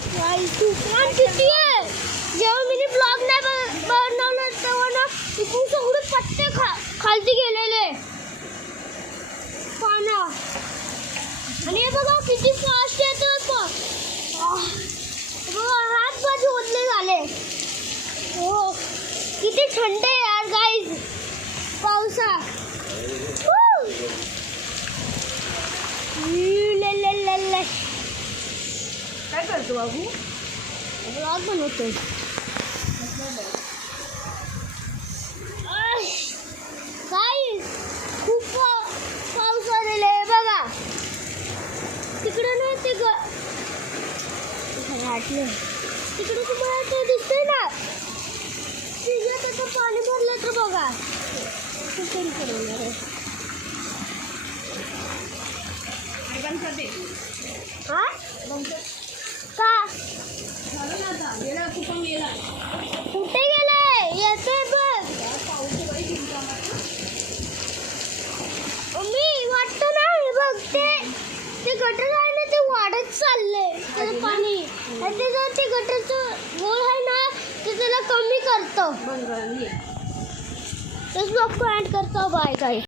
तुफान किती आहे. जेव्हा मी ब्लॉग नाही बनवलं तेव्हा ना इकडून सगळे पत्ते खालती गेलेले पाना. आणि हे बघा किती फास्ट येतोय बघा, हात पाय ओतले झाले. हो किती थंड आहे यार गाईज पावसा. काय करतो बाबू? ब्लॉग बनवतोय. गाईज खूप पाऊस आलेला आहे बघा. तिकडे ना ते तिकडे तुम्हाला ते दिसतंय ना, तिच्यात आता पाणी भरलं तर बघा. हा का कुठे गेलाय? येतोय बघ. मी वाटतं ना हे बघ ते गटर आहे ना ते वाढत चाललंय त्याचं पाणी. आणि त्याचं ते गटरचं गोल आहे ना ते त्याला कमी करतं. तेच ब्लॉग ऍड करतो. बाय काय.